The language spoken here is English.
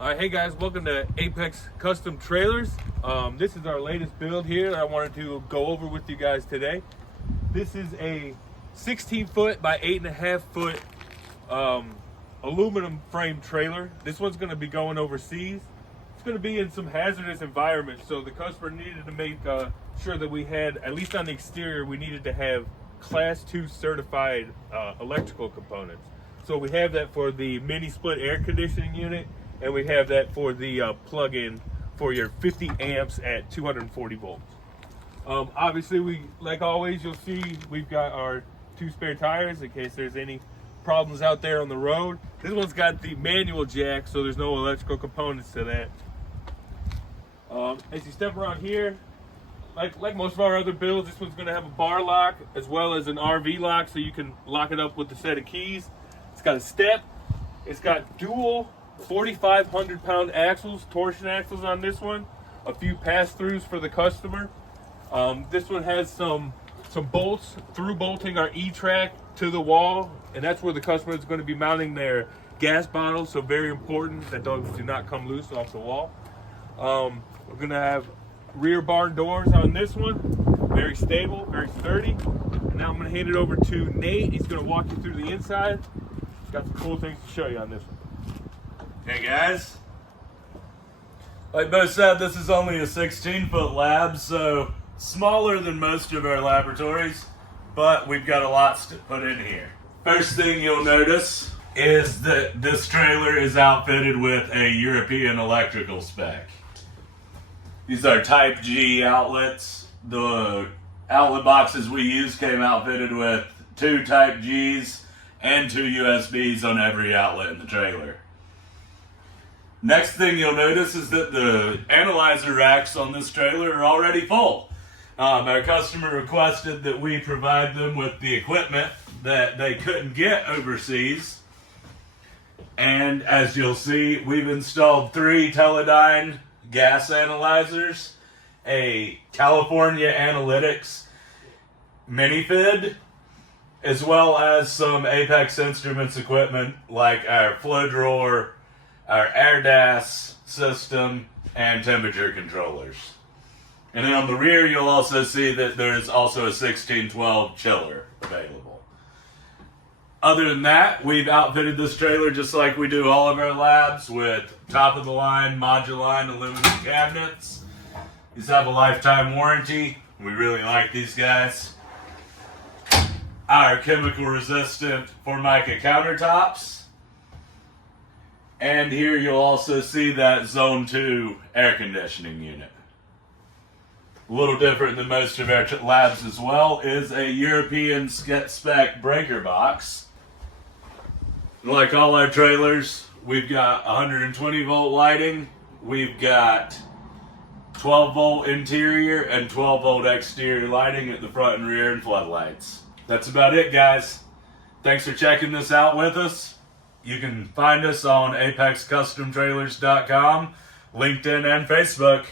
All right, hey guys, welcome to Apex Custom Trailers. This is our latest build here that I wanted to go over with you guys today. This is a 16-foot by 8.5-foot aluminum frame trailer. This one's going to be going overseas. It's going to be in some hazardous environments, so the customer needed to make sure that we had, at least on the exterior, we needed to have Class 2 certified electrical components. So we have that for the mini split air conditioning unit, and we have that for the plug-in for your 50 amps at 240 volts. Obviously, like always, you'll see we've got our 2 spare tires in case there's any problems out there on the road. This one's got the manual jack, so there's no electrical components to that. As you step around here, like most of our other builds, this one's going to have a bar lock as well as an RV lock, so you can lock it up with a set of keys. It's got a step. It's got dual 4,500-pound axles, torsion axles on this one. A few pass-throughs for the customer. This one has some bolts through bolting our E-track to the wall, and that's where the customer is going to be mounting their gas bottles. So very important that those do not come loose off the wall. We're going to have rear barn doors on this one. Very stable, very sturdy. And now I'm going to hand it over to Nate. He's going to walk you through the inside. He's got some cool things to show you on this one. Hey guys, like Bo said, this is only a 16-foot lab, so smaller than most of our laboratories, but we've got a lot to put in here. First thing you'll notice is that this trailer is outfitted with a European electrical spec. These are Type G outlets. The outlet boxes we use came outfitted with 2 Type Gs and 2 USBs on every outlet in the trailer. Next thing you'll notice is that the analyzer racks on this trailer are already full. Our customer requested that we provide them with the equipment that they couldn't get overseas. And as you'll see, we've installed 3 Teledyne gas analyzers, a California Analytics mini-fid, as well as some Apex Instruments equipment like our flow drawer, our air DAS system, and temperature controllers. And then on the rear, you'll also see that there's also a 1612 chiller available. Other than that, we've outfitted this trailer just like we do all of our labs with top-of-the-line Moduline aluminum cabinets. These have a lifetime warranty. We really like these guys. Our chemical-resistant Formica countertops. And here you'll also see that Zone 2 air conditioning unit. A little different than most of our labs as well is a European spec breaker box. Like all our trailers, we've got 120 volt lighting, we've got 12 volt interior and 12 volt exterior lighting at the front and rear and floodlights. That's about it, guys. Thanks for checking this out with us. You can find us on apexcustomtrailers.com, LinkedIn, and Facebook.